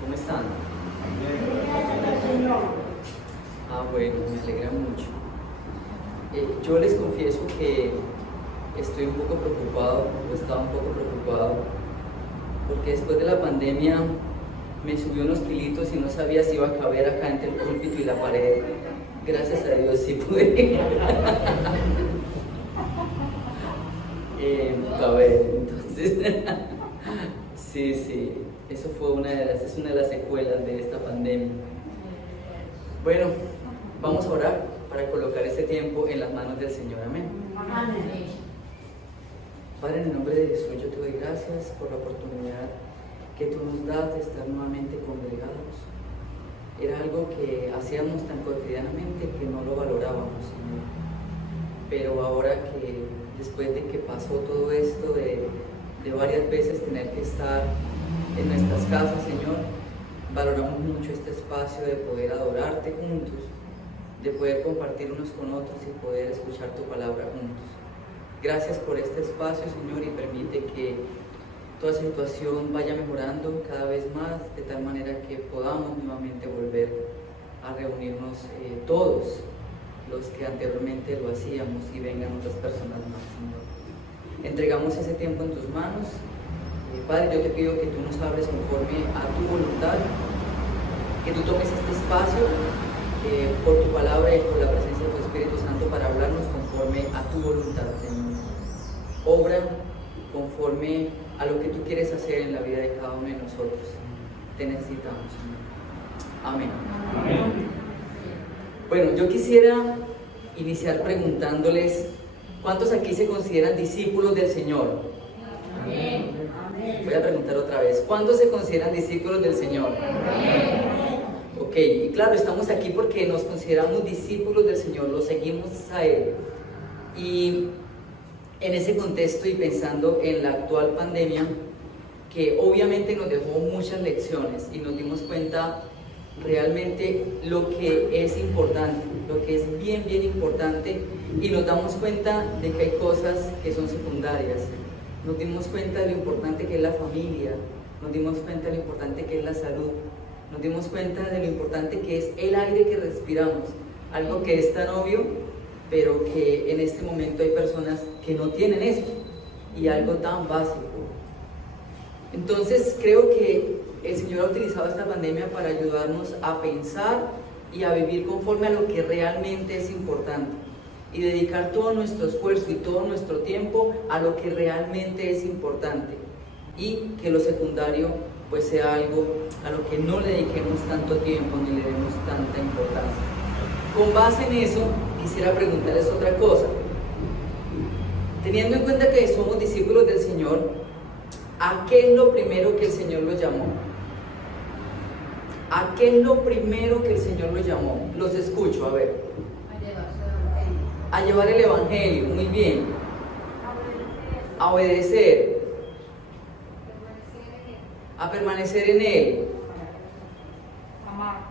¿Cómo están? Bueno, me alegra mucho. Yo les confieso que estoy un poco preocupado, o estaba un poco preocupado, porque después de la pandemia me subió unos kilitos y no sabía si iba a caber acá entre el púlpito y la pared. Gracias a Dios sí pude caber. Entonces, sí, eso fue es una de las secuelas de esta pandemia. Bueno, vamos a orar para colocar este tiempo en las manos del Señor. Amén. Padre, en el nombre de Jesús, yo te doy gracias por la oportunidad que tú nos das de estar nuevamente congregados. Era algo que hacíamos tan cotidianamente que no lo valorábamos, Señor. Pero ahora que después de que pasó todo esto de varias veces tener que estar en nuestras casas, Señor, valoramos mucho este espacio de poder adorarte juntos, de poder compartir unos con otros y poder escuchar tu palabra juntos. Gracias por este espacio, Señor, y permite que toda situación vaya mejorando cada vez más, de tal manera que podamos nuevamente volver a reunirnos todos los que anteriormente lo hacíamos y vengan otras personas más, Señor. Entregamos ese tiempo en tus manos. Padre, yo te pido que tú nos hables conforme a tu voluntad, que tú tomes este espacio por tu palabra y por la presencia de tu Espíritu Santo para hablarnos conforme a tu voluntad, Señor. Obra conforme a lo que tú quieres hacer en la vida de cada uno de nosotros. Te necesitamos, Señor. Amén. Amén. Bueno, yo quisiera iniciar preguntándoles, ¿cuántos aquí se consideran discípulos del Señor? Amén. Voy a preguntar otra vez, ¿cuántos se consideran discípulos del Señor? Amén. Ok, y claro, estamos aquí porque nos consideramos discípulos del Señor, lo seguimos a Él. Y en ese contexto y pensando en la actual pandemia, que obviamente nos dejó muchas lecciones y nos dimos cuenta realmente lo que es importante, lo que es bien importante, y nos damos cuenta de que hay cosas que son secundarias. Nos dimos cuenta de lo importante que es la familia, nos dimos cuenta de lo importante que es la salud, nos dimos cuenta de lo importante que es el aire que respiramos, algo que es tan obvio, pero que en este momento hay personas que no tienen eso, y algo tan básico. Entonces creo que el Señor ha utilizado esta pandemia para ayudarnos a pensar y a vivir conforme a lo que realmente es importante, y dedicar todo nuestro esfuerzo y todo nuestro tiempo a lo que realmente es importante, y que lo secundario pues sea algo a lo que no le dediquemos tanto tiempo ni le demos tanta importancia. Con base en eso, quisiera preguntarles otra cosa. Teniendo en cuenta que somos discípulos del Señor, ¿a qué es lo primero que el Señor los llamó? ¿A qué es lo primero que el Señor los llamó? Los escucho, a ver. A llevar el Evangelio, muy bien. A obedecer. A permanecer en Él.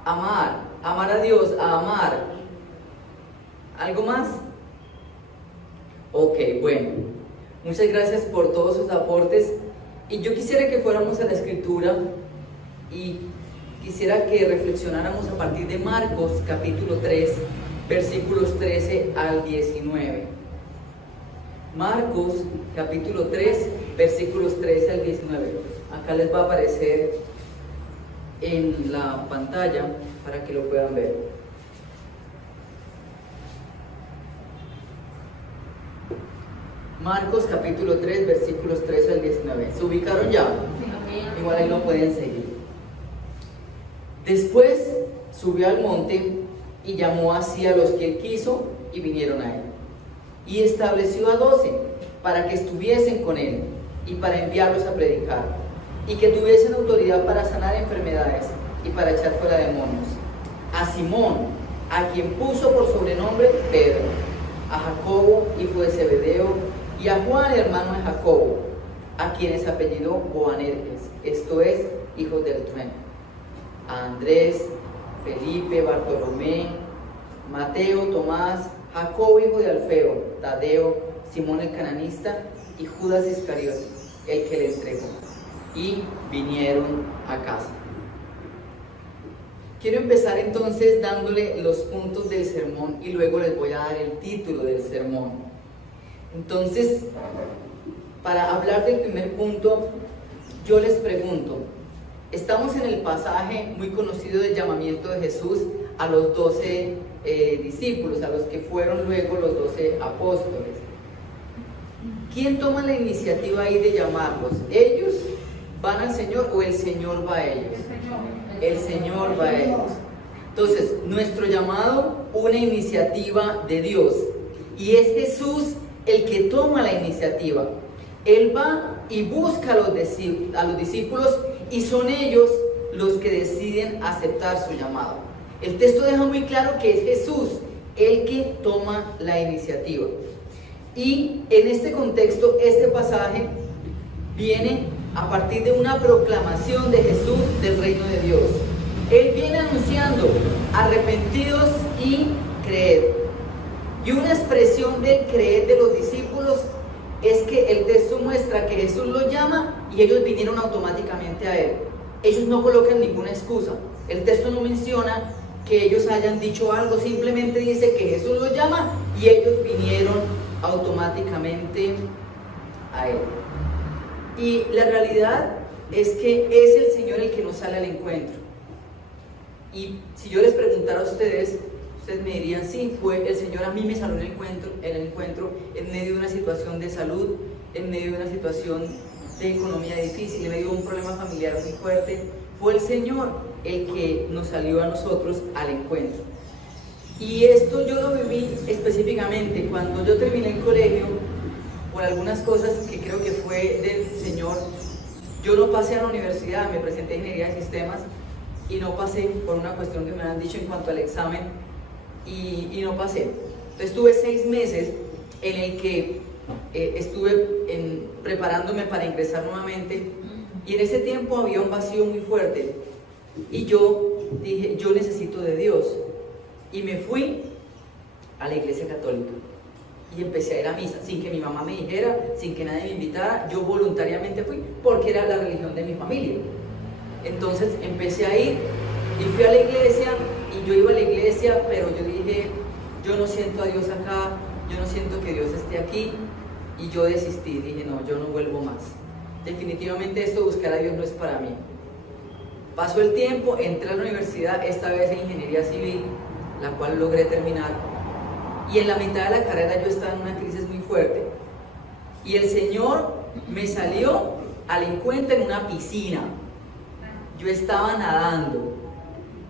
Amar a Dios, a amar. ¿Algo más? Ok, bueno. Muchas gracias por todos sus aportes. Y yo quisiera que fuéramos a la Escritura y quisiera que reflexionáramos a partir de Marcos capítulo 3, versículos 13 al 19. Marcos capítulo 3, versículos 13 al 19. Acá les va a aparecer en la pantalla para que lo puedan ver. Marcos capítulo 3, versículos 13 al 19. ¿Se ubicaron ya? Igual ahí lo pueden seguir. Después subió al monte y llamó así a los que él quiso y vinieron a él. Y estableció a 12 para que estuviesen con él y para enviarlos a predicar, y que tuviesen autoridad para sanar enfermedades y para echar fuera demonios. A Simón, a quien puso por sobrenombre Pedro, a Jacobo, hijo de Zebedeo, y a Juan, hermano de Jacobo, a quienes apellidó Boanerges, esto es, hijos del trueno, a Andrés, Felipe, Bartolomé, Mateo, Tomás, Jacobo, hijo de Alfeo, Tadeo, Simón el cananista y Judas Iscariote, el que le entregó. y vinieron a casa. Quiero empezar entonces dándole los puntos del sermón y luego les voy a dar el título del sermón. Entonces, para hablar del primer punto, yo les pregunto, estamos en el pasaje muy conocido del llamamiento de Jesús a los 12 discípulos, a los que fueron luego los 12 apóstoles. ¿Quién toma la iniciativa ahí de llamarlos? ¿Ellos van al Señor o el Señor va a ellos? El Señor va a ellos. Entonces, nuestro llamado, una iniciativa de Dios. Y es Jesús el que toma la iniciativa. Él va y busca a los discípulos y son ellos los que deciden aceptar su llamado. El texto deja muy claro que es Jesús el que toma la iniciativa. Y en este contexto, este pasaje viene a partir de una proclamación de Jesús del reino de Dios. Él viene anunciando: arrepentidos y creed. Y una expresión del creer de los discípulos es que el texto muestra que Jesús los llama y ellos vinieron automáticamente a Él. Ellos no colocan ninguna excusa. El texto no menciona que ellos hayan dicho algo, simplemente dice que Jesús los llama y ellos vinieron automáticamente a Él. Y la realidad es que es el Señor el que nos sale al encuentro. Y si yo les preguntara a ustedes, ustedes me dirían: sí, fue el Señor, a mí me salió el encuentro en medio de una situación de salud, en medio de una situación de economía difícil, en medio de un problema familiar muy fuerte. Fue el Señor el que nos salió a nosotros al encuentro. Y esto yo lo viví específicamente cuando yo terminé el colegio. Por algunas cosas que creo que fue del Señor, yo no pasé a la universidad, me presenté a Ingeniería de Sistemas y no pasé por una cuestión que me han dicho en cuanto al examen y no pasé. Entonces tuve 6 meses en el que estuve preparándome para ingresar nuevamente y en ese tiempo había un vacío muy fuerte y yo dije: yo necesito de Dios, y me fui a la iglesia católica. Y empecé a ir a misa, sin que mi mamá me dijera, sin que nadie me invitara. Yo voluntariamente fui, porque era la religión de mi familia. Entonces empecé a ir y fui a la iglesia, y yo iba a la iglesia, pero yo dije: yo no siento a Dios acá, yo no siento que Dios esté aquí, y yo desistí, dije: no, yo no vuelvo más. Definitivamente esto de buscar a Dios no es para mí. Pasó el tiempo, entré a la universidad, esta vez en Ingeniería Civil, la cual logré terminar. Y en la mitad de la carrera yo estaba en una crisis muy fuerte. Y el Señor me salió al encuentro en una piscina. Yo estaba nadando.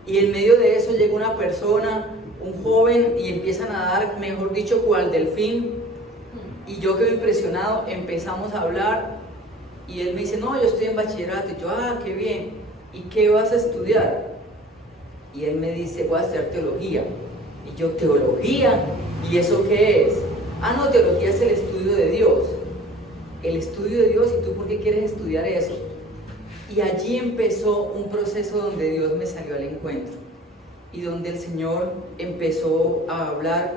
Y en medio de eso llega una persona, un joven, y empieza a nadar, mejor dicho, cual delfín. Y yo quedo impresionado, empezamos a hablar. Y él me dice: no, yo estoy en bachillerato. Y yo: ah, qué bien. ¿Y qué vas a estudiar? Y él me dice: voy a estudiar teología. Y yo: ¿teología? ¿Y eso qué es? Ah, no, teología es el estudio de Dios. El estudio de Dios, ¿y tú por qué quieres estudiar eso? Y allí empezó un proceso donde Dios me salió al encuentro y donde el Señor empezó a hablar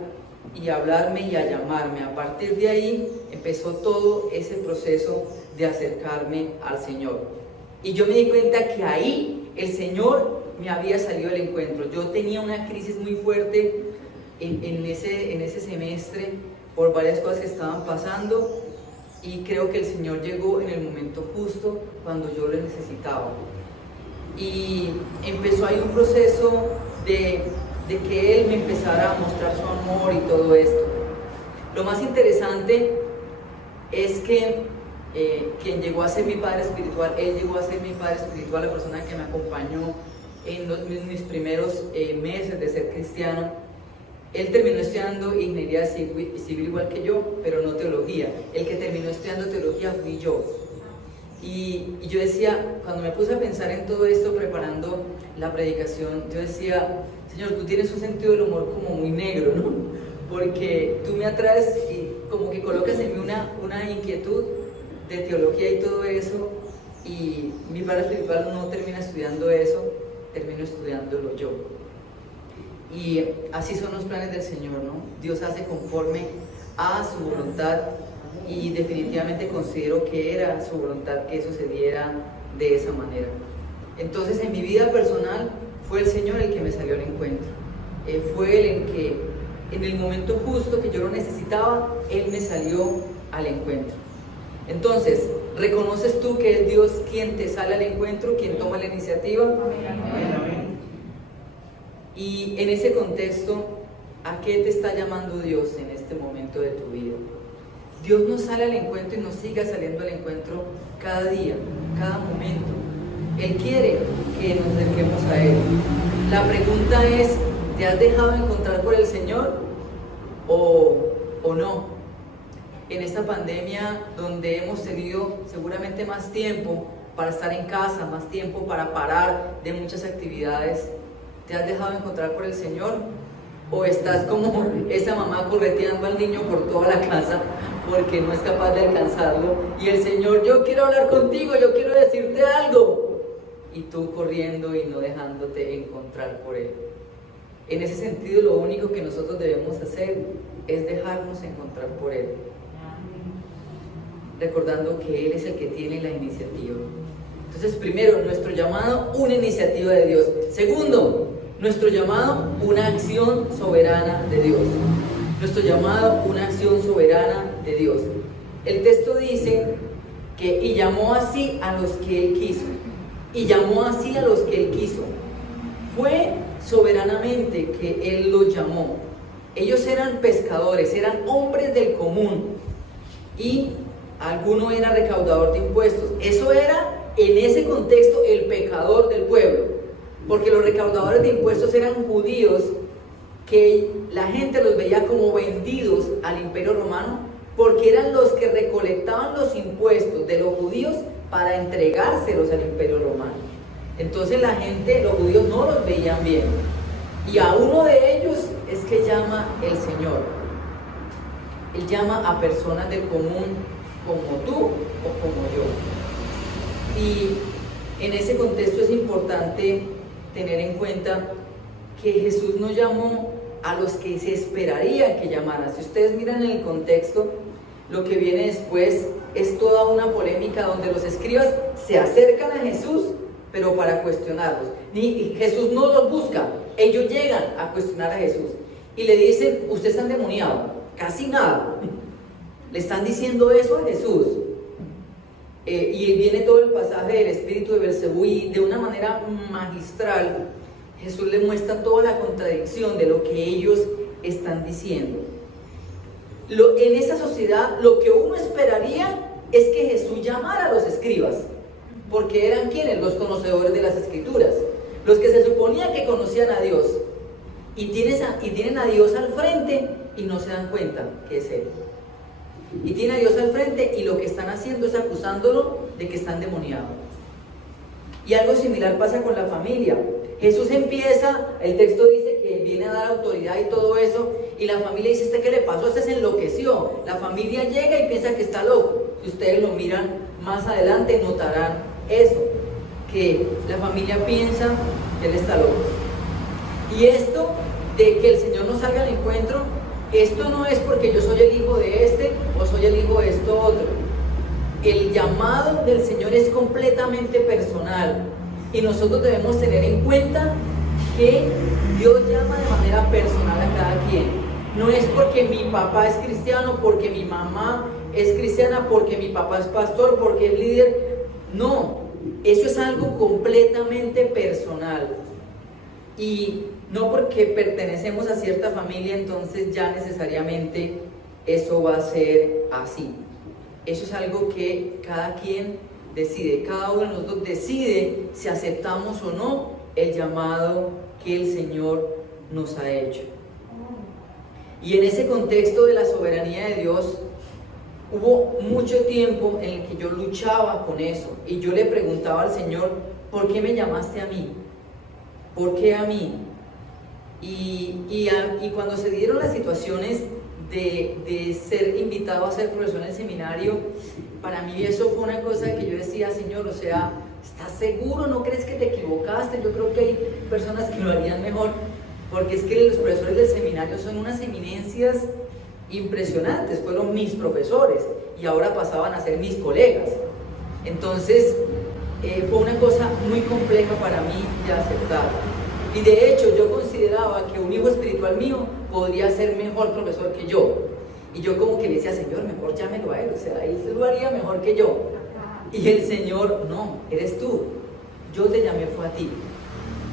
y a hablarme y a llamarme. A partir de ahí empezó todo ese proceso de acercarme al Señor. Y yo me di cuenta que ahí el Señor me había salido al encuentro. Yo tenía una crisis muy fuerte en ese semestre por varias cosas que estaban pasando, y creo que el Señor llegó en el momento justo cuando yo lo necesitaba. Y empezó ahí un proceso de que Él me empezara a mostrar su amor y todo esto. Lo más interesante es que quien llegó a ser mi padre espiritual, Él llegó a ser mi padre espiritual, la persona que me acompañó en mis primeros meses de ser cristiano. Él terminó estudiando ingeniería civil igual que yo, pero no teología. El que terminó estudiando teología fui yo. Y yo decía, cuando me puse a pensar en todo esto, preparando la predicación, yo decía: Señor, tú tienes un sentido del humor como muy negro, ¿no? Porque tú me atraes y como que colocas en mí una inquietud de teología y todo eso, y mi padre espiritual no termina estudiando eso, termino estudiándolo yo. Y así son los planes del Señor, ¿no? Dios hace conforme a su voluntad y definitivamente considero que era su voluntad que sucediera de esa manera. Entonces en mi vida personal fue el Señor el que me salió al encuentro. Fue Él en que en el momento justo que yo lo necesitaba, Él me salió al encuentro. Entonces, ¿reconoces tú que es Dios quien te sale al encuentro, quien toma la iniciativa? Amén. Y en ese contexto, ¿a qué te está llamando Dios en este momento de tu vida? Dios nos sale al encuentro y nos sigue saliendo al encuentro cada día, cada momento. Él quiere que nos acerquemos a Él. La pregunta es, ¿te has dejado encontrar por el Señor o no? En esta pandemia donde hemos tenido seguramente más tiempo para estar en casa, más tiempo para parar de muchas actividades, ¿te has dejado encontrar por el Señor? ¿O estás como esa mamá correteando al niño por toda la casa porque no es capaz de alcanzarlo? Y el Señor, yo quiero hablar contigo, yo quiero decirte algo. Y tú corriendo y no dejándote encontrar por Él. En ese sentido, lo único que nosotros debemos hacer es dejarnos encontrar por Él. Recordando que Él es el que tiene la iniciativa. Entonces, primero, nuestro llamado, una iniciativa de Dios. Segundo, nuestro llamado, una acción soberana de Dios. Nuestro llamado, una acción soberana de Dios. El texto dice que y llamó así a los que Él quiso. Y llamó así a los que Él quiso. Fue soberanamente que Él los llamó. Ellos eran pescadores, eran hombres del común. Y alguno era recaudador de impuestos. Eso era, en ese contexto, el pecador del pueblo. Porque los recaudadores de impuestos eran judíos que la gente los veía como vendidos al Imperio Romano, porque eran los que recolectaban los impuestos de los judíos para entregárselos al Imperio Romano. Entonces la gente, los judíos no los veían bien. Y a uno de ellos es que llama el Señor. Él llama a personas del común como tú o como yo. Y en ese contexto es importante tener en cuenta que Jesús no llamó a los que se esperaría que llamaran. Si ustedes miran en el contexto, lo que viene después es toda una polémica donde los escribas se acercan a Jesús, pero para cuestionarlos. Ni Jesús no los busca, ellos llegan a cuestionar a Jesús y le dicen, usted está endemoniado, casi nada. Le están diciendo eso a Jesús. Y viene todo el pasaje del espíritu de Belcebú y de una manera magistral Jesús le muestra toda la contradicción de lo que ellos están diciendo. En esa sociedad lo que uno esperaría es que Jesús llamara a los escribas, porque eran quienes, los conocedores de las escrituras, los que se suponía que conocían a Dios, y tienen a Dios al frente y no se dan cuenta que es Él. Y tienen a Dios al frente y lo que están haciendo es acusándolo de que está endemoniado. Y algo similar pasa con la familia. Jesús empieza, el texto dice que viene a dar autoridad y todo eso, y la familia dice, ¿este qué le pasó? Este se enloqueció. La familia llega y piensa que está loco. Si ustedes lo miran más adelante notarán eso, que la familia piensa que él está loco. Y esto de que el Señor nos salga al encuentro, esto no es porque yo soy el hijo de este o soy el hijo de esto otro. El llamado del Señor es completamente personal y nosotros debemos tener en cuenta que Dios llama de manera personal a cada quien. No es porque mi papá es cristiano, porque mi mamá es cristiana, porque mi papá es pastor, porque es líder. No, eso es algo completamente personal. Y no porque pertenecemos a cierta familia, entonces ya necesariamente eso va a ser así. Eso es algo que cada quien decide, cada uno de nosotros decide si aceptamos o no el llamado que el Señor nos ha hecho. Y en ese contexto de la soberanía de Dios, hubo mucho tiempo en el que yo luchaba con eso y yo le preguntaba al Señor, ¿por qué me llamaste a mí? ¿Por qué a mí? Y cuando se dieron las situaciones de ser invitado a ser profesor en el seminario, para mí eso fue una cosa que yo decía, Señor, o sea, ¿estás seguro? ¿No crees que te equivocaste? Yo creo que hay personas que lo harían mejor, porque es que los profesores del seminario son unas eminencias impresionantes, fueron mis profesores y ahora pasaban a ser mis colegas. Entonces fue una cosa muy compleja para mí de aceptar. Y de hecho yo consideraba que un hijo espiritual mío podría ser mejor profesor que yo. Y yo como que le decía, Señor, mejor llámelo a él, o sea, él lo haría mejor que yo. Y el Señor, no, eres tú, yo te llamé fue a ti.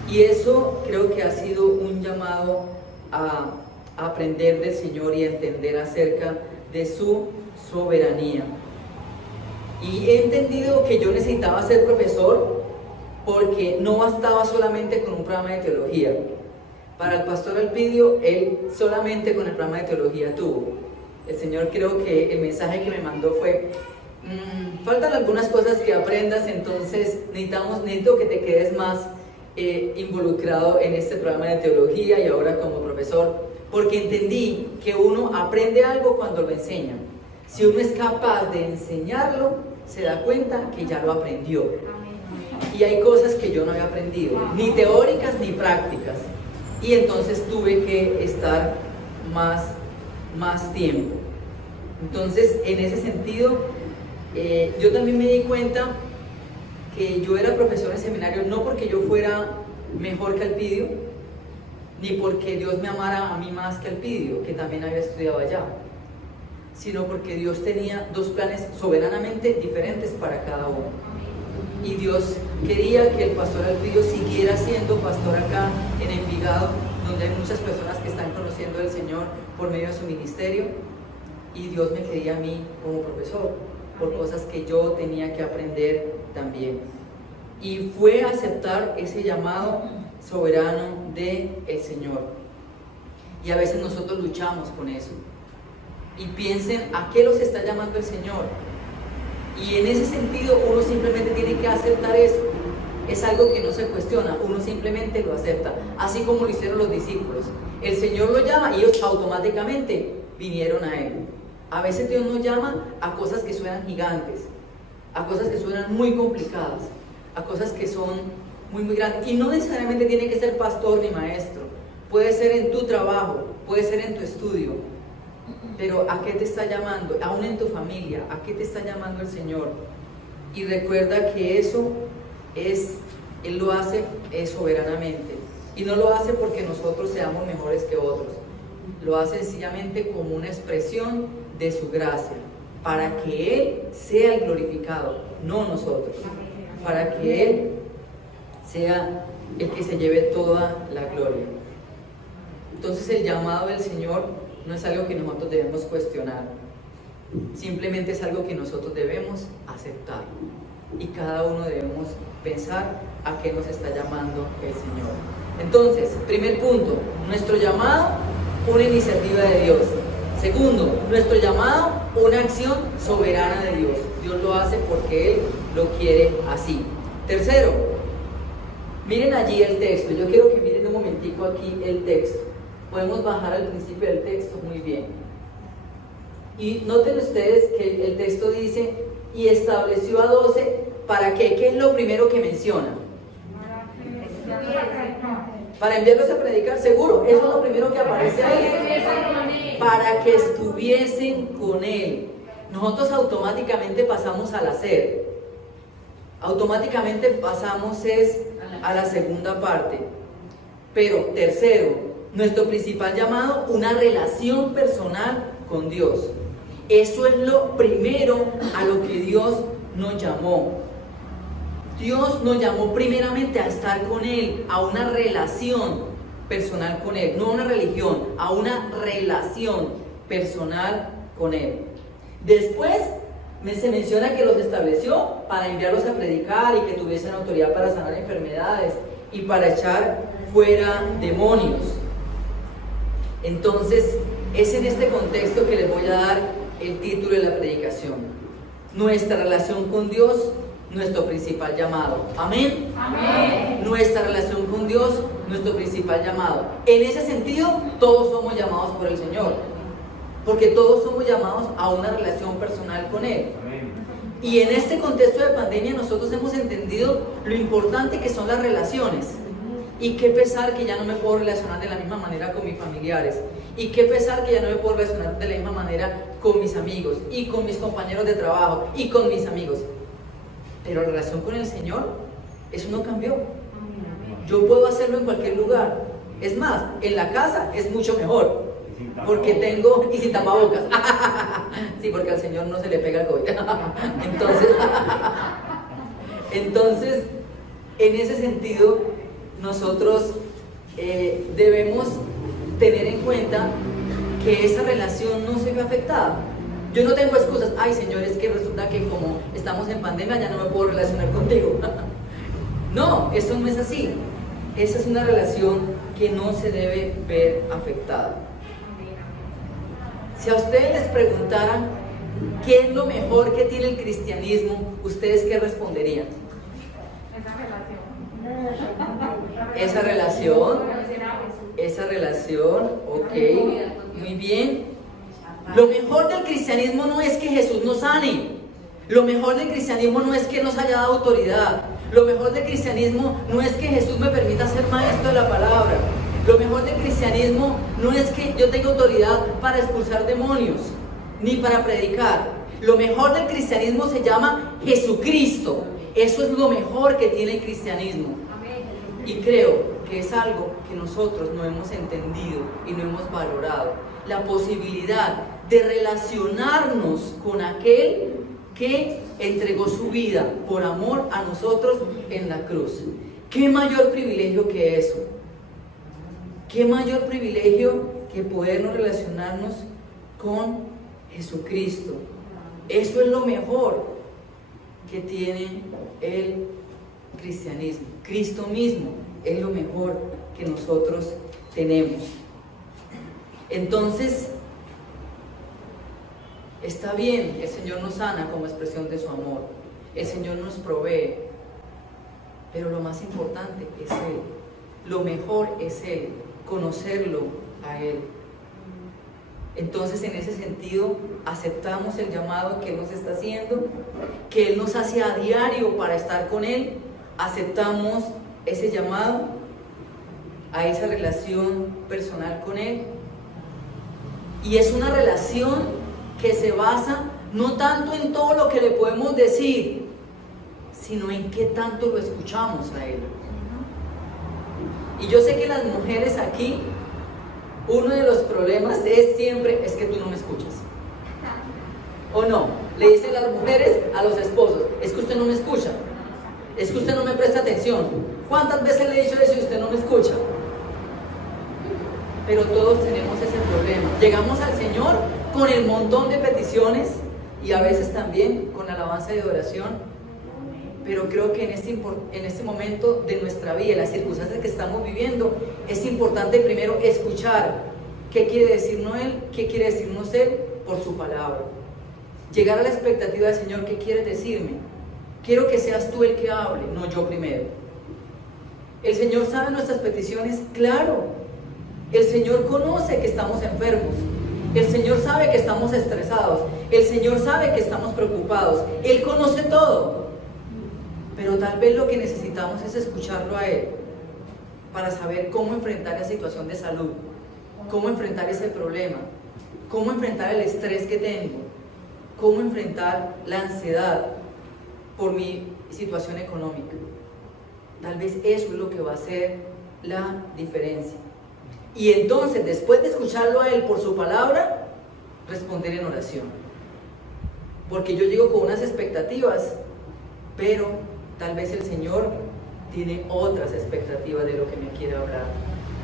Y eso creo que ha sido un llamado a aprender del Señor y a entender acerca de su soberanía. Y he entendido que yo necesitaba ser profesor porque no bastaba solamente con un programa de teología. Para el pastor Elpidio, él solamente con el programa de teología tuvo. El Señor, creo que el mensaje que me mandó fue, faltan algunas cosas que aprendas, entonces necesito que te quedes más involucrado en este programa de teología y ahora como profesor, porque entendí que uno aprende algo cuando lo enseña. Si uno es capaz de enseñarlo, se da cuenta que ya lo aprendió. Y hay cosas que yo no había aprendido, ni teóricas ni prácticas. Y entonces tuve que estar más tiempo. Entonces, en ese sentido, yo también me di cuenta que yo era profesor en seminario no porque yo fuera mejor que Elpidio, ni porque Dios me amara a mí más que Elpidio, que también había estudiado allá, sino porque Dios tenía dos planes soberanamente diferentes para cada uno. Y Dios quería que el pastor Elpidio siguiera siendo pastor acá en Envigado, donde hay muchas personas que están conociendo al Señor por medio de su ministerio, y Dios me quería a mí como profesor, por cosas que yo tenía que aprender también. Y fue aceptar ese llamado soberano del Señor. Y a veces nosotros luchamos con eso. Y piensen, ¿a qué los está llamando el Señor? Y en ese sentido uno simplemente tiene que aceptar eso. Es algo que no se cuestiona, uno simplemente lo acepta, así como lo hicieron los discípulos. El Señor lo llama y ellos automáticamente vinieron a Él. A veces Dios nos llama a cosas que suenan gigantes, a cosas que suenan muy complicadas, a cosas que son muy grandes. Y no necesariamente tiene que ser pastor ni maestro, puede ser en tu trabajo, puede ser en tu estudio. Pero ¿a qué te está llamando? Aún en tu familia, ¿a qué te está llamando el Señor? Y recuerda que eso Él lo hace soberanamente. Y no lo hace porque nosotros seamos mejores que otros. Lo hace sencillamente como una expresión de su gracia, para que Él sea el glorificado, no nosotros. Para que Él sea el que se lleve toda la gloria. Entonces el llamado del Señor no es algo que nosotros debemos cuestionar, simplemente es algo que nosotros debemos aceptar, y cada uno debemos pensar a qué nos está llamando el Señor. Entonces, primer punto, nuestro llamado, una iniciativa de Dios. Segundo, nuestro llamado, una acción soberana de Dios. Dios lo hace porque Él lo quiere así. Tercero, miren allí el texto. Yo quiero que miren un momentico aquí el texto. Podemos bajar al principio del texto, muy bien. Y noten ustedes que el texto dice, y estableció a 12, ¿para qué? ¿Qué es lo primero que menciona? Para enviarlos a predicar, seguro, eso es lo primero que aparece ahí. Para que estuviesen con Él. Nosotros automáticamente pasamos al hacer. Automáticamente pasamos a la segunda parte. Pero tercero, nuestro principal llamado, una relación personal con Dios. Eso es lo primero a lo que Dios nos llamó. Dios nos llamó primeramente a estar con Él, a una relación personal con Él, no a una religión, a una relación personal con Él. Después se menciona que los estableció para enviarlos a predicar y que tuviesen autoridad para sanar enfermedades y para echar fuera demonios. Entonces, es en este contexto que les voy a dar el título de la predicación. Nuestra relación con Dios, nuestro principal llamado. Amén. Amén. Nuestra relación con Dios, nuestro principal llamado. En ese sentido, todos somos llamados por el Señor, porque todos somos llamados a una relación personal con Él. Amén. Y en este contexto de pandemia nosotros hemos entendido lo importante que son las relaciones. Y qué pesar que ya no me puedo relacionar de la misma manera con mis familiares. Y qué pesar que ya no me puedo relacionar de la misma manera con mis amigos y con mis compañeros de trabajo y con mis amigos. Pero la relación con el Señor, eso no cambió. Yo puedo hacerlo en cualquier lugar. Es más, en la casa es mucho mejor. Porque tengo, y sin tapabocas. Sí, porque al Señor no se le pega el COVID. Entonces, en ese sentido, nosotros debemos tener en cuenta que esa relación no se ve afectada. Yo no tengo excusas. Ay, Señor, es que resulta que como estamos en pandemia ya no me puedo relacionar contigo. No, eso no es así. Esa es una relación que no se debe ver afectada. Si a ustedes les preguntaran qué es lo mejor que tiene el cristianismo, ¿ustedes qué responderían? Esa relación, ok, muy bien. Lo mejor del cristianismo no es que Jesús nos sane. Lo mejor del cristianismo no es que nos haya dado autoridad. Lo mejor del cristianismo no es que Jesús me permita ser maestro de la palabra. Lo mejor del cristianismo no es que yo tenga autoridad para expulsar demonios, ni para predicar. Lo mejor del cristianismo se llama Jesucristo. Eso es lo mejor que tiene el cristianismo. Y creo que es algo que nosotros no hemos entendido y no hemos valorado. La posibilidad de relacionarnos con aquel que entregó su vida por amor a nosotros en la cruz. ¿Qué mayor privilegio que eso? ¿Qué mayor privilegio que podernos relacionarnos con Jesucristo? Eso es lo mejor que tiene el cristianismo. Cristo mismo es lo mejor que nosotros tenemos. Entonces, está bien, el Señor nos sana como expresión de su amor. El Señor nos provee. Pero lo más importante es Él. Lo mejor es Él. Conocerlo a Él. Entonces, en ese sentido, aceptamos el llamado que Él nos está haciendo, que Él nos hace a diario para estar con Él. Aceptamos ese llamado a esa relación personal con Él. Y es una relación que se basa no tanto en todo lo que le podemos decir, sino en qué tanto lo escuchamos a Él. Y yo sé que las mujeres aquí, uno de los problemas es siempre, es que tú no me escuchas. ¿O no? Le dicen las mujeres a los esposos, es que usted no me escucha, es que usted no me presta atención. ¿Cuántas veces le he dicho eso y usted no me escucha? Pero todos tenemos ese problema. Llegamos al Señor con el montón de peticiones y a veces también con alabanza y adoración. Pero creo que en este momento de nuestra vida, las circunstancias que estamos viviendo, es importante primero escuchar qué quiere decirnos Él, qué quiere decirnos Él por su palabra. Llegar a la expectativa del Señor, ¿qué quieres decirme? Quiero que seas tú el que hable, no yo primero. ¿El Señor sabe nuestras peticiones? Claro. El Señor conoce que estamos enfermos. El Señor sabe que estamos estresados. El Señor sabe que estamos preocupados. Él conoce todo. Pero tal vez lo que necesitamos es escucharlo a Él para saber cómo enfrentar la situación de salud, cómo enfrentar ese problema, cómo enfrentar el estrés que tengo, cómo enfrentar la ansiedad por mi situación económica. Tal vez eso es lo que va a hacer la diferencia. Y entonces, después de escucharlo a Él por su palabra, responder en oración. Porque yo llego con unas expectativas, pero tal vez el Señor tiene otras expectativas de lo que me quiere hablar,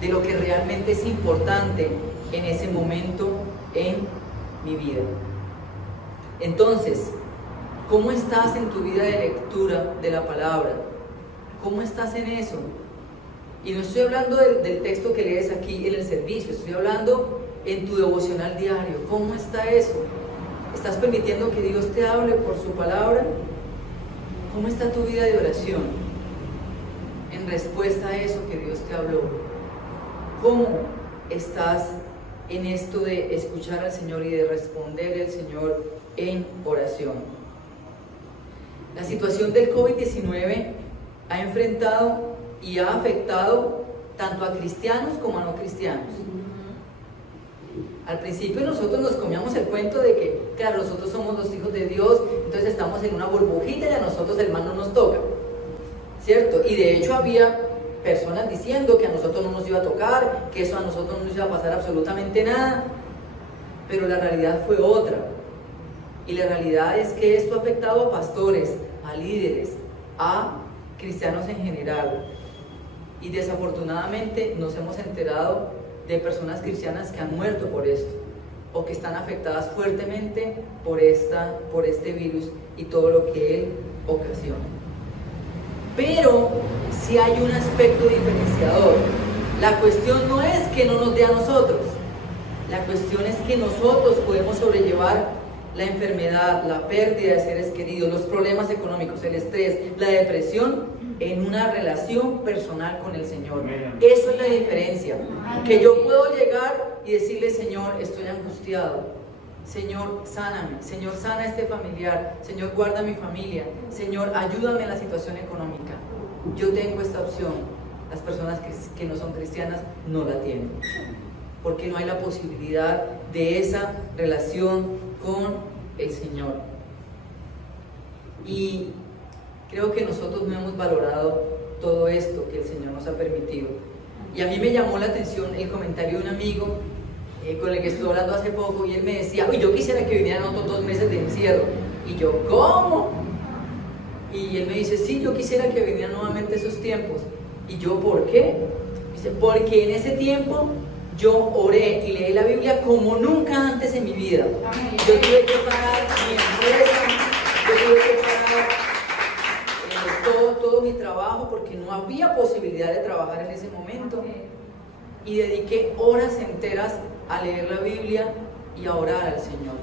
de lo que realmente es importante en ese momento en mi vida. Entonces, ¿cómo estás en tu vida de lectura de la palabra? ¿Cómo estás en eso? Y no estoy hablando del texto que lees aquí en el servicio, estoy hablando en tu devocional diario. ¿Cómo está eso? ¿Estás permitiendo que Dios te hable por su palabra? ¿Cómo está tu vida de oración en respuesta a eso que Dios te habló? ¿Cómo estás en esto de escuchar al Señor y de responder al Señor en oración? La situación del COVID-19 ha enfrentado y ha afectado tanto a cristianos como a no cristianos. Al principio nosotros nos comíamos el cuento de que, claro, nosotros somos los hijos de Dios, entonces estamos en una burbujita y a nosotros el mal no nos toca, ¿cierto? Y de hecho había personas diciendo que a nosotros no nos iba a tocar, que eso a nosotros no nos iba a pasar absolutamente nada, pero la realidad fue otra. Y la realidad es que esto ha afectado a pastores, a líderes, a cristianos en general. Y desafortunadamente nos hemos enterado de personas cristianas que han muerto por esto, o que están afectadas fuertemente por este virus y todo lo que él ocasiona. Pero sí hay un aspecto diferenciador. La cuestión no es que no nos dé a nosotros, la cuestión es que nosotros podemos sobrellevar la enfermedad, la pérdida de seres queridos, los problemas económicos, el estrés, la depresión, en una relación personal con el Señor. Eso es la diferencia. Que yo puedo llegar y decirle: Señor, estoy angustiado. Señor, sáname. Señor, sana a este familiar. Señor, guarda a mi familia. Señor, ayúdame en la situación económica. Yo tengo esta opción. Las personas que no son cristianas no la tienen, porque no hay la posibilidad de esa relación con el Señor. Y creo que nosotros no hemos valorado todo esto que el Señor nos ha permitido. Y a mí me llamó la atención el comentario de un amigo con el que estuve hablando hace poco, y él me decía: uy, yo quisiera que vinieran otros 2 meses de encierro. Y yo: ¿cómo? Y él me dice: sí, yo quisiera que vinieran nuevamente esos tiempos. Y yo: ¿por qué? Dice: porque en ese tiempo yo oré y leí la Biblia como nunca antes en mi vida. Yo tuve que parar mi empresa, yo tuve que parar todo mi trabajo, porque no había posibilidad de trabajar en ese momento. Y dediqué horas enteras a leer la Biblia y a orar al Señor.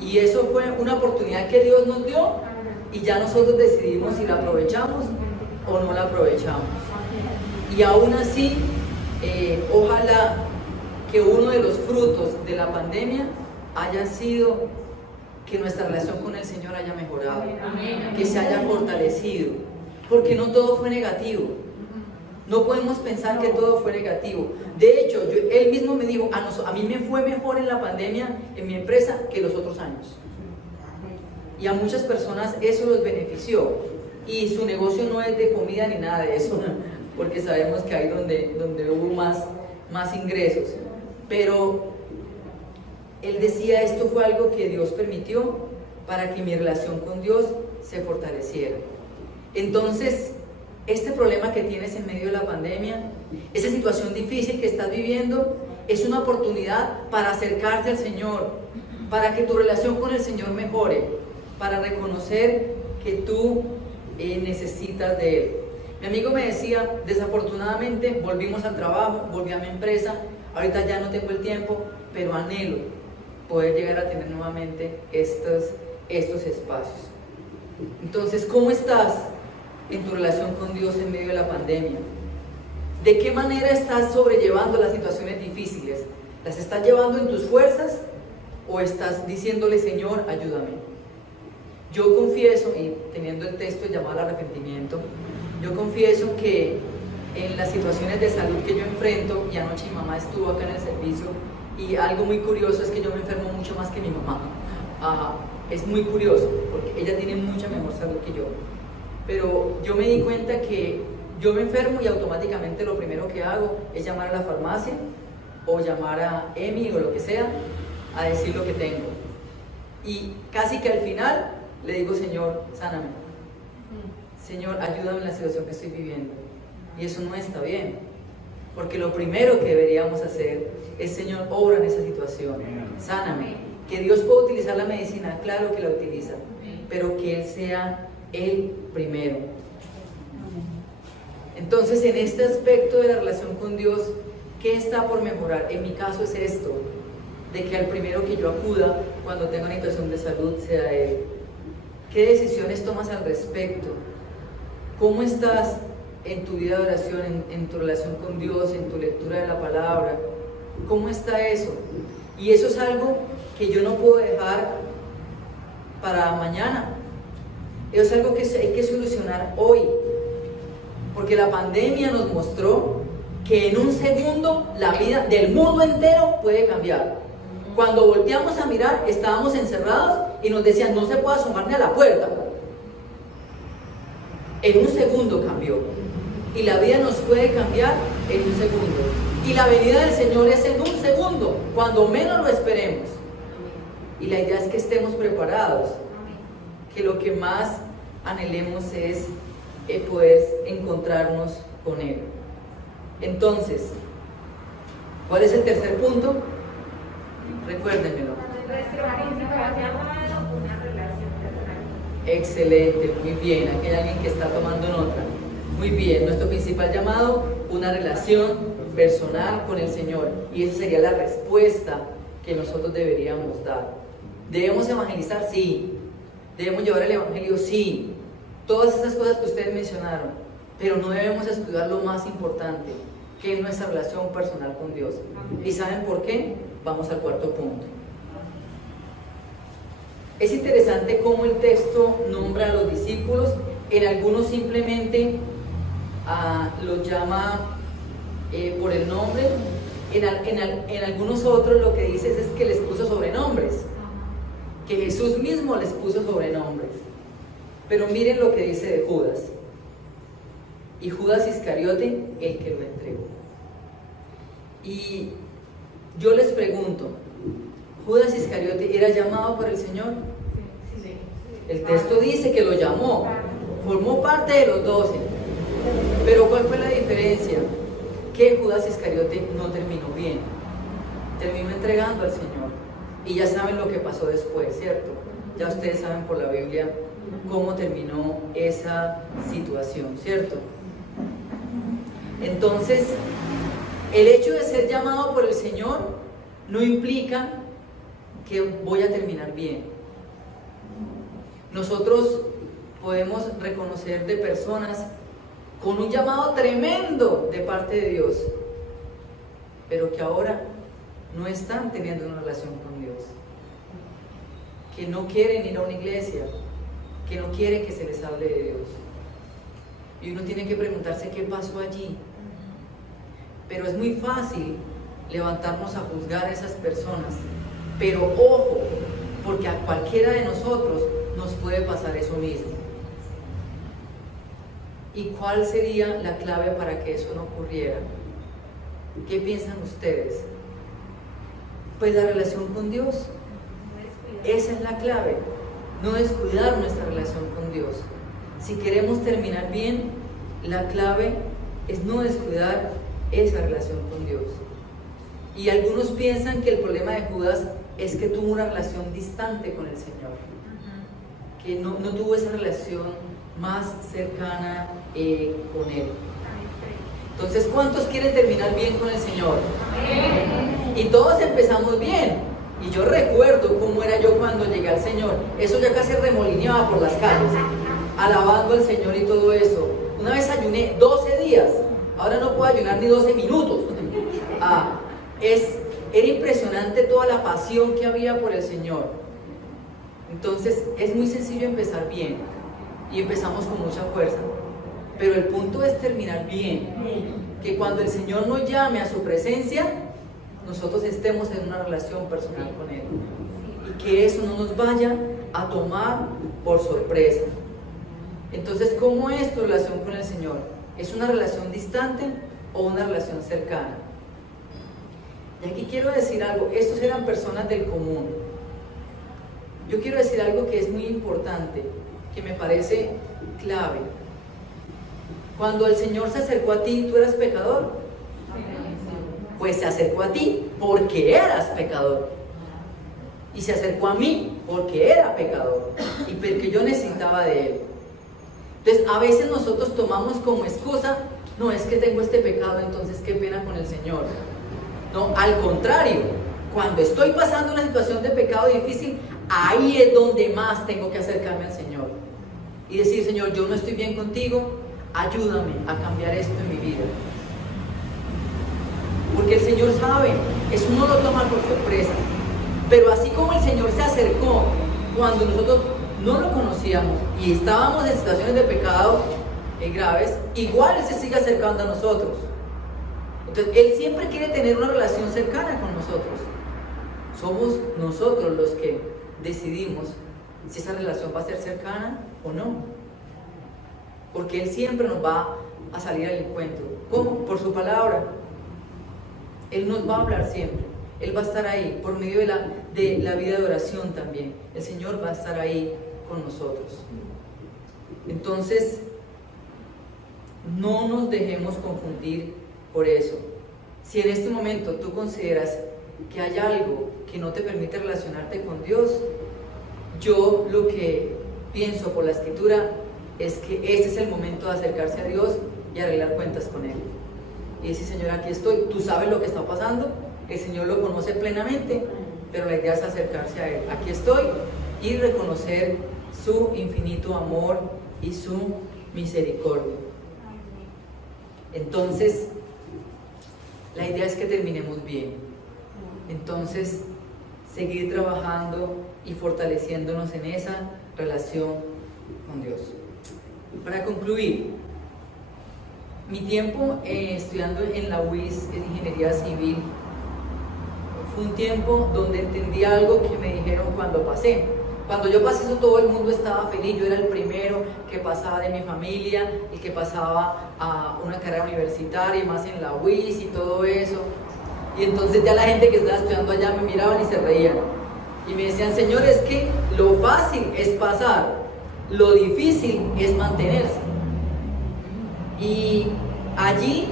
Y eso fue una oportunidad que Dios nos dio, y ya nosotros decidimos si la aprovechamos o no la aprovechamos. Y aún así, ojalá que uno de los frutos de la pandemia haya sido que nuestra relación con el Señor haya mejorado, que se haya fortalecido, porque no todo fue negativo. No podemos pensar que todo fue negativo. De hecho, él mismo me dijo: a mí me fue mejor en la pandemia en mi empresa que los otros años. Y a muchas personas eso los benefició. Y su negocio no es de comida ni nada de eso, porque sabemos que ahí donde hubo más ingresos. Pero él decía: esto fue algo que Dios permitió para que mi relación con Dios se fortaleciera. Entonces, este problema que tienes en medio de la pandemia, esa situación difícil que estás viviendo, es una oportunidad para acercarte al Señor, para que tu relación con el Señor mejore, para reconocer que tú necesitas de Él. Mi amigo me decía: desafortunadamente volvimos al trabajo, volví a mi empresa, ahorita ya no tengo el tiempo, pero anhelo poder llegar a tener nuevamente estos espacios. Entonces, ¿cómo estás en tu relación con Dios en medio de la pandemia? ¿De qué manera estás sobrellevando las situaciones difíciles? ¿Las estás llevando en tus fuerzas o estás diciéndole: Señor, ayúdame? Yo confieso, y teniendo el texto llamado al arrepentimiento, yo confieso que en las situaciones de salud que yo enfrento, y anoche mi mamá estuvo acá en el servicio, y algo muy curioso es que yo me enfermo mucho más que mi mamá. Es muy curioso, porque ella tiene mucha mejor salud que yo. Pero yo me di cuenta que yo me enfermo y automáticamente lo primero que hago es llamar a la farmacia o llamar a Emi o lo que sea a decir lo que tengo. Y casi que al final le digo: Señor, sáname. Señor, ayúdame en la situación que estoy viviendo. Y eso no está bien, porque lo primero que deberíamos hacer es: Señor, obra en esa situación, sáname. Que Dios pueda utilizar la medicina, claro que la utiliza, pero que Él sea Él primero. Entonces, en este aspecto de la relación con Dios, ¿qué está por mejorar? En mi caso es esto, de que al primero que yo acuda cuando tenga una situación de salud sea Él. ¿Qué decisiones tomas al respecto? ¿Cómo estás en tu vida de oración, en tu relación con Dios, en tu lectura de la palabra? ¿Cómo está eso? Y eso es algo que yo no puedo dejar para mañana. Eso es algo que hay que solucionar hoy, porque la pandemia nos mostró que en un segundo la vida del mundo entero puede cambiar. Cuando volteamos a mirar, estábamos encerrados y nos decían, no se puede asomar ni a la puerta. En un segundo cambió. Y la vida nos puede cambiar en un segundo. Y la venida del Señor es en un segundo, cuando menos lo esperemos. Y la idea es que estemos preparados, que lo que más anhelemos es poder encontrarnos con Él. Entonces, ¿cuál es el tercer punto? Recuérdenmelo. Nuestro principal llamado, una relación personal. Excelente, muy bien. Aquí hay alguien que está tomando nota. Muy bien, nuestro principal llamado, una relación personal con el Señor. Y esa sería la respuesta que nosotros deberíamos dar. ¿Debemos evangelizar? Sí. ¿Debemos llevar el evangelio? Sí. Todas esas cosas que ustedes mencionaron. Pero no debemos descuidar lo más importante, que es nuestra relación personal con Dios. ¿Y saben por qué? Vamos al cuarto punto. Es interesante cómo el texto nombra a los discípulos. En algunos simplemente los llama por el nombre. En algunos otros lo que dice es que les puso sobrenombres, que Jesús mismo les puso sobrenombres. Pero miren lo que dice de Judas. Y Judas Iscariote, el que lo entregó. Y yo les pregunto, ¿Judas Iscariote era llamado por el Señor? Sí. El texto dice que lo llamó, formó parte de los 12. Pero ¿cuál fue la diferencia? Que Judas Iscariote no terminó bien, terminó entregando al Señor. Y ya saben lo que pasó después, ¿cierto? Ya ustedes saben por la Biblia cómo terminó esa situación, ¿cierto? Entonces, el hecho de ser llamado por el Señor no implica que voy a terminar bien. Nosotros podemos reconocer de personas con un llamado tremendo de parte de Dios, pero que ahora no están teniendo una relación con Dios, que no quieren ir a una iglesia, que no quieren que se les hable de Dios. Y uno tiene que preguntarse qué pasó allí. Pero es muy fácil levantarnos a juzgar a esas personas. Pero ojo, porque a cualquiera de nosotros nos puede pasar eso mismo. ¿Y cuál sería la clave para que eso no ocurriera? ¿Qué piensan ustedes? Pues la relación con Dios. Esa es la clave. No descuidar nuestra relación con Dios. Si queremos terminar bien, la clave es no descuidar esa relación con Dios. Y algunos piensan que el problema de Judas es que tuvo una relación distante con el Señor, que no tuvo esa relación más cercana con Él. Entonces, ¿cuántos quieren terminar bien con el Señor? Y todos empezamos bien. Y yo recuerdo cómo era yo cuando llegué al Señor. Eso ya casi remolineaba por las calles, alabando al Señor y todo eso. Una vez ayuné 12 días. Ahora no puedo ayunar ni 12 minutos. Era impresionante toda la pasión que había por el Señor. Entonces es muy sencillo empezar bien. Y empezamos con mucha fuerza. Pero el punto es terminar bien. Que cuando el Señor nos llame a su presencia, nosotros estemos en una relación personal con Él. Y que eso no nos vaya a tomar por sorpresa. Entonces, ¿cómo es tu relación con el Señor? ¿Es una relación distante o una relación cercana? Y aquí quiero decir algo. Estos eran personas del común. Yo quiero decir algo que es muy importante, que me parece clave. Cuando el Señor se acercó a ti, ¿tú eras pecador? Pues se acercó a ti porque eras pecador. Y se acercó a mí porque era pecador y porque yo necesitaba de Él. Entonces, a veces nosotros tomamos como excusa, no, es que tengo este pecado, entonces qué pena con el Señor. No, al contrario, cuando estoy pasando una situación de pecado difícil, ahí es donde más tengo que acercarme al Señor y decir, Señor, yo no estoy bien contigo, ayúdame a cambiar esto en mi vida. Porque el Señor sabe, eso no lo toma por sorpresa. Pero así como el Señor se acercó cuando nosotros no lo conocíamos y estábamos en situaciones de pecado graves, igual Él se sigue acercando a nosotros. Entonces, Él siempre quiere tener una relación cercana con nosotros. Somos nosotros los que decidimos si esa relación va a ser cercana o no. Porque Él siempre nos va a salir al encuentro. ¿Cómo? Por su palabra. Él nos va a hablar siempre. Él va a estar ahí por medio de la vida de oración también. El Señor va a estar ahí con nosotros. Entonces, no nos dejemos confundir por eso. Si en este momento tú consideras que hay algo que no te permite relacionarte con Dios, yo lo que pienso por la Escritura es que ese es el momento de acercarse a Dios y arreglar cuentas con Él. Y decir, Señor, aquí estoy, tú sabes lo que está pasando, el Señor lo conoce plenamente, pero la idea es acercarse a Él. Aquí estoy, y reconocer su infinito amor y su misericordia. Entonces, la idea es que terminemos bien. Entonces, seguir trabajando y fortaleciéndonos en esa relación con Dios. Para concluir, mi tiempo estudiando en la UIS, en Ingeniería Civil, fue un tiempo donde entendí algo que me dijeron cuando pasé. Cuando yo pasé eso, todo el mundo estaba feliz. Yo era el primero que pasaba de mi familia, el que pasaba a una carrera universitaria, más en la UIS y todo eso. Y entonces ya la gente que estaba estudiando allá me miraban y se reían. Y me decían, Señor, es que lo fácil es pasar, lo difícil es mantenerse. Y allí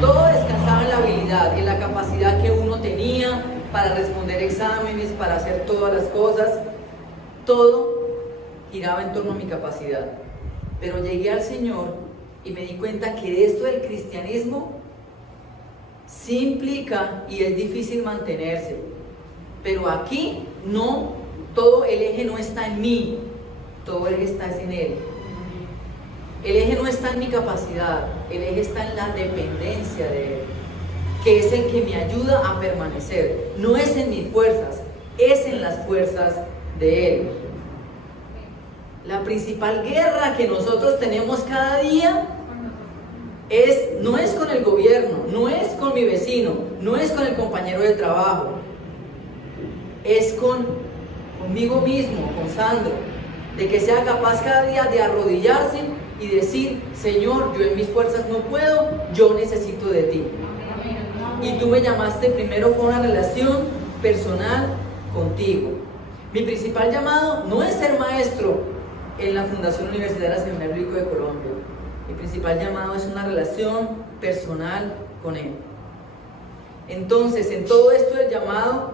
todo descansaba en la habilidad, en la capacidad que uno tenía para responder exámenes, para hacer todas las cosas. Todo giraba en torno a mi capacidad. Pero llegué al Señor y me di cuenta que de esto del cristianismo sí implica y es difícil mantenerse. Pero aquí no, todo el eje no está en mí, todo el eje está en Él. El eje no está en mi capacidad, el eje está en la dependencia de Él, que es el que me ayuda a permanecer. No es en mis fuerzas, es en las fuerzas de Él. La principal guerra que nosotros tenemos cada día no es con el gobierno, no es con mi vecino, no es con el compañero de trabajo, es conmigo mismo, con Sandro, de que sea capaz cada día de arrodillarse y decir, Señor, yo en mis fuerzas no puedo, yo necesito de ti. Y tú me llamaste primero con una relación personal contigo. Mi principal llamado no es ser maestro en la Fundación Universitaria Seminario Bíblico de Colombia. Mi principal llamado es una relación personal con Él. Entonces, en todo esto del llamado,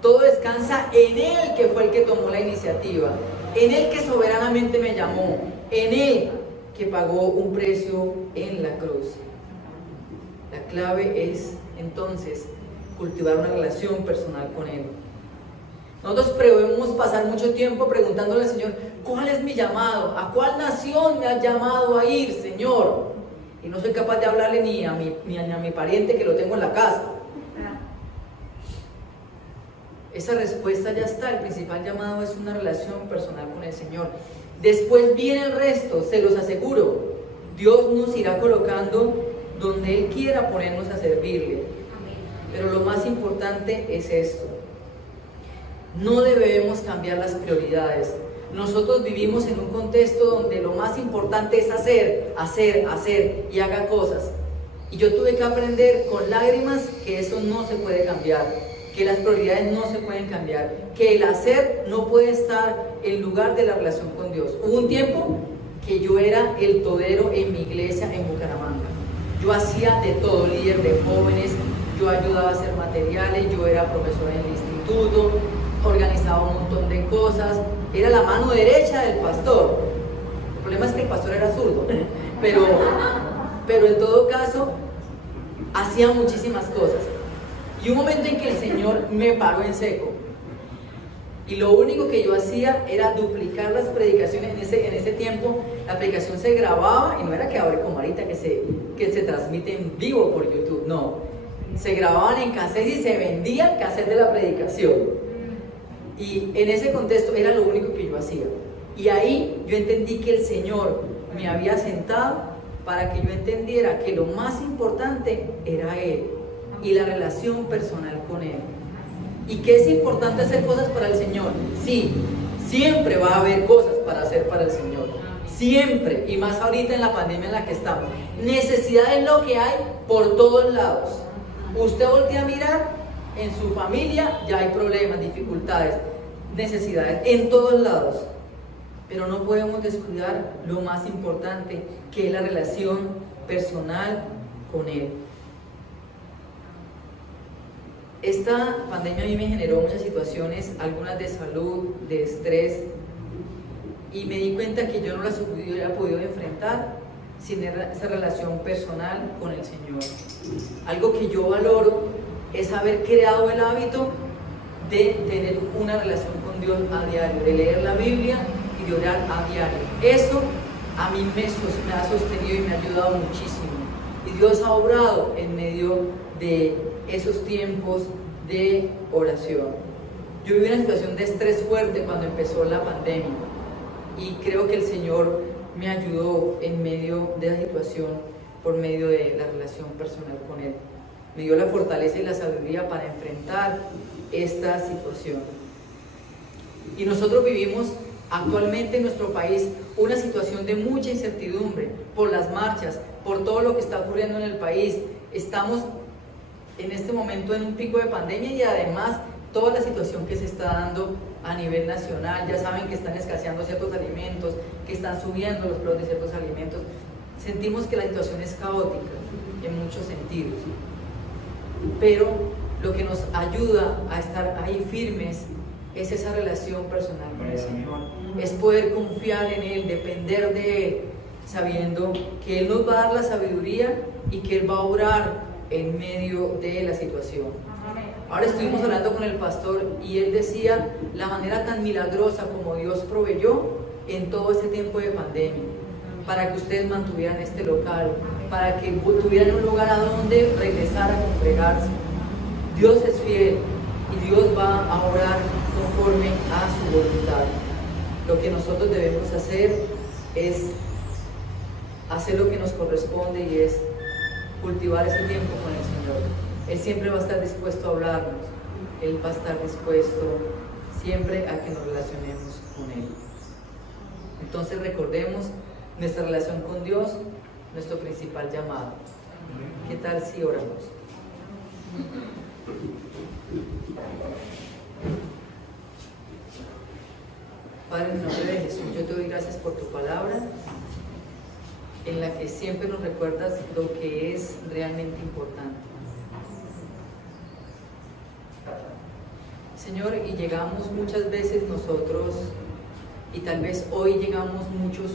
todo descansa en Él, que fue el que tomó la iniciativa, en Él que soberanamente me llamó, en Él que pagó un precio en la cruz. La clave es, entonces, cultivar una relación personal con Él. Nosotros podemos pasar mucho tiempo preguntándole al Señor, ¿cuál es mi llamado? ¿A cuál nación me has llamado a ir, Señor? Y no soy capaz de hablarle ni a mi pariente que lo tengo en la casa. Esa respuesta ya está. El principal llamado es una relación personal con el Señor. Después viene el resto, se los aseguro. Dios nos irá colocando donde Él quiera ponernos a servirle. Pero lo más importante es esto. No debemos cambiar las prioridades. Nosotros vivimos en un contexto donde lo más importante es hacer y haga cosas. Y yo tuve que aprender con lágrimas que eso no se puede cambiar, que las prioridades no se pueden cambiar, que el hacer no puede estar en lugar de la relación con Dios. Hubo un tiempo que yo era el todero en mi iglesia en Bucaramanga. Yo hacía de todo, líder de jóvenes, yo ayudaba a hacer materiales, yo era profesora en el instituto, organizaba un montón de cosas, era la mano derecha del pastor. El problema es que el pastor era zurdo, pero en todo caso hacía muchísimas cosas. Y un momento en que el Señor me paró en seco y lo único que yo hacía era duplicar las predicaciones. En ese tiempo la predicación se grababa y no era que ahora como ahorita que se transmite en vivo por YouTube, no, se grababan en cassette y se vendían cassette de la predicación. Y en ese contexto era lo único que yo hacía. Y ahí yo entendí que el Señor me había sentado para que yo entendiera que lo más importante era Él y la relación personal con Él. Y que es importante hacer cosas para el Señor. Sí, siempre va a haber cosas para hacer para el Señor. Siempre, y más ahorita en la pandemia en la que estamos. Necesidad es lo que hay por todos lados. Usted voltea a mirar, en su familia ya hay problemas, dificultades, necesidades, en todos lados. Pero no podemos descuidar lo más importante, que es la relación personal con Él. Esta pandemia a mí me generó muchas situaciones, algunas de salud, de estrés, y me di cuenta que yo no las hubiera podido enfrentar sin esa relación personal con el Señor. Algo que yo valoro es haber creado el hábito de tener una relación con Dios a diario, de leer la Biblia y de orar a diario. Eso a mí me ha sostenido y me ha ayudado muchísimo. Y Dios ha obrado en medio de esos tiempos de oración. Yo viví una situación de estrés fuerte cuando empezó la pandemia y creo que el Señor me ayudó en medio de la situación por medio de la relación personal con Él. Me dio la fortaleza y la sabiduría para enfrentar esta situación. Y nosotros vivimos actualmente en nuestro país una situación de mucha incertidumbre por las marchas, por todo lo que está ocurriendo en el país. Estamos en este momento en un pico de pandemia y además toda la situación que se está dando a nivel nacional. Ya saben que están escaseando ciertos alimentos, que están subiendo los precios de ciertos alimentos. Sentimos que la situación es caótica en muchos sentidos, pero lo que nos ayuda a estar ahí firmes es esa relación personal con el Señor, es poder confiar en Él, depender de Él, sabiendo que Él nos va a dar la sabiduría y que Él va a obrar en medio de la situación. Ahora estuvimos hablando con el pastor y él decía la manera tan milagrosa como Dios proveyó en todo ese tiempo de pandemia, para que ustedes mantuvieran este local, para que tuvieran un lugar a donde regresar a congregarse. Dios es fiel y Dios va a obrar conforme a su voluntad. Lo que nosotros debemos hacer es hacer lo que nos corresponde y es cultivar ese tiempo con el Señor. Él siempre va a estar dispuesto a hablarnos, Él va a estar dispuesto siempre a que nos relacionemos con Él. Entonces recordemos nuestra relación con Dios, nuestro principal llamado. ¿Qué tal si oramos? Padre, en el nombre de Jesús, yo te doy gracias por tu palabra, en la que siempre nos recuerdas lo que es realmente importante. Señor, y llegamos muchas veces nosotros, y tal vez hoy llegamos muchos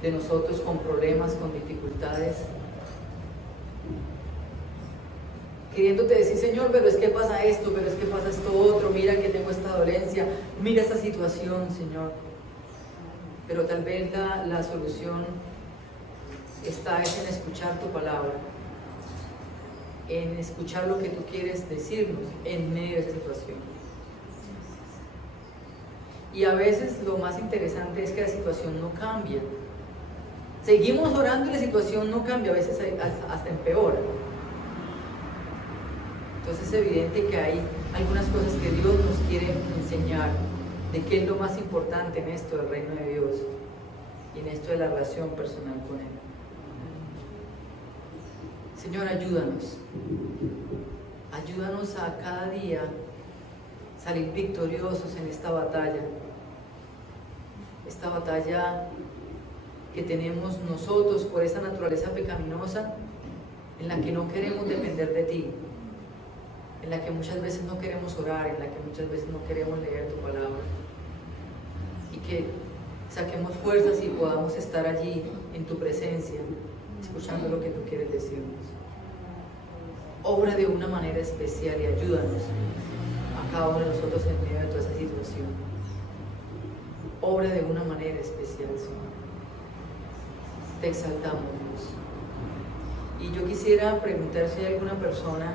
de nosotros con problemas, con dificultades, queriéndote decir, Señor, pero es que pasa esto, pero es que pasa esto otro, mira que tengo esta dolencia, mira esta situación, Señor. Pero tal vez la solución está en escuchar tu palabra, en escuchar lo que tú quieres decirnos en medio de esa situación. Y a veces lo más interesante es que la situación no cambia. Seguimos orando y la situación no cambia, a veces hasta empeora. Entonces es evidente que hay algunas cosas que Dios nos quiere enseñar, de qué es lo más importante en esto del reino de Dios y en esto de la relación personal con Él. Señor, ayúdanos. Ayúdanos a cada día salir victoriosos en esta batalla. Esta batalla que tenemos nosotros por esa naturaleza pecaminosa en la que no queremos depender de ti, en la que muchas veces no queremos orar, en la que muchas veces no queremos leer tu palabra, y que saquemos fuerzas y podamos estar allí en tu presencia, escuchando lo que tú quieres decirnos. Obra de una manera especial y ayúdanos a cada uno de nosotros en medio de toda esa situación. Obra de una manera especial, Señor. Te exaltamos, Dios. Y yo quisiera preguntar si hay alguna persona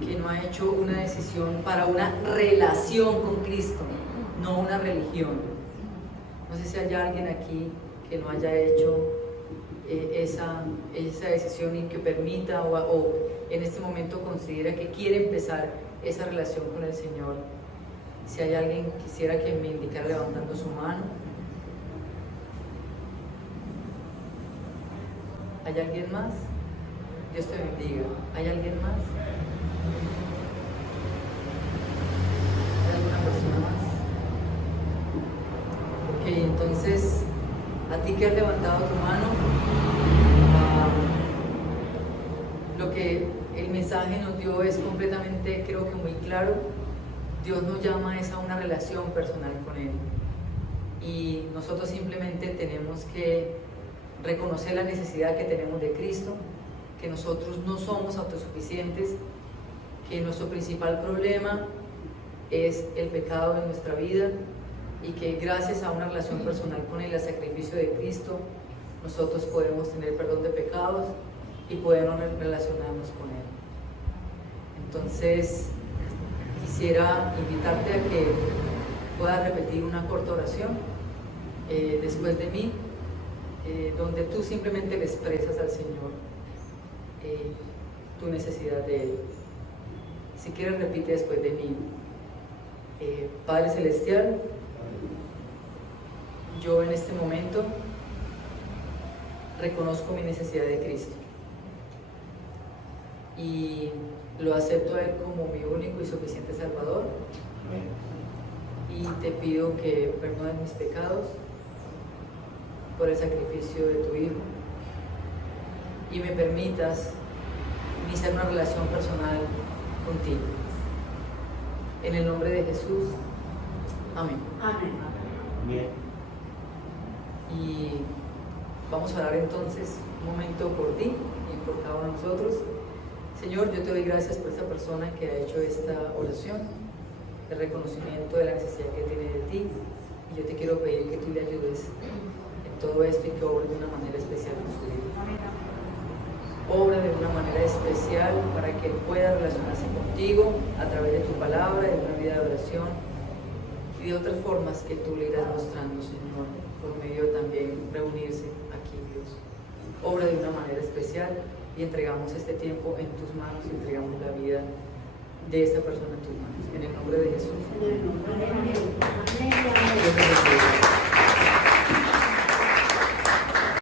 que no ha hecho una decisión para una relación con Cristo, no una religión. No sé si hay alguien aquí que no haya hecho esa decisión y que permita o en este momento considera que quiere empezar esa relación con el Señor. Si hay alguien que quisiera que me indicara levantando su mano. ¿Hay alguien más? Dios te bendiga. ¿Hay alguien más? ¿Hay alguna persona más? Ok, entonces, a ti que has levantado tu mano, lo que el mensaje nos dio es completamente, creo que muy claro. Dios nos llama es a una relación personal con Él. Y nosotros simplemente tenemos que reconocer la necesidad que tenemos de Cristo, que nosotros no somos autosuficientes, que nuestro principal problema es el pecado en nuestra vida y que gracias a una relación personal con Él, al sacrificio de Cristo, nosotros podemos tener perdón de pecados y podemos relacionarnos con Él. Entonces, quisiera invitarte a que puedas repetir una corta oración después de mí, donde tú simplemente le expresas al Señor tu necesidad de Él. Si quieres, repite después de mí. Padre Celestial, yo en este momento reconozco mi necesidad de Cristo y lo acepto a Él como mi único y suficiente Salvador. Y te pido que perdones mis pecados por el sacrificio de tu Hijo y me permitas iniciar una relación personal contigo. En el nombre de Jesús, amén. Amén. Bien. Y vamos a orar entonces un momento por ti y por cada uno de nosotros. Señor, yo te doy gracias por esta persona que ha hecho esta oración, el reconocimiento de la necesidad que tiene de ti. Y yo te quiero pedir que tú le ayudes en todo esto y que obre de una manera especial en su vida. Obra de una manera especial para que él pueda relacionarse contigo a través de tu palabra, de una vida de oración y de otras formas que tú le irás mostrando, Señor, por medio de también reunirse aquí, Dios. Obra de una manera especial y entregamos este tiempo en tus manos y entregamos la vida de esta persona en tus manos. En el nombre de Jesús. Amén. Dios te bendiga.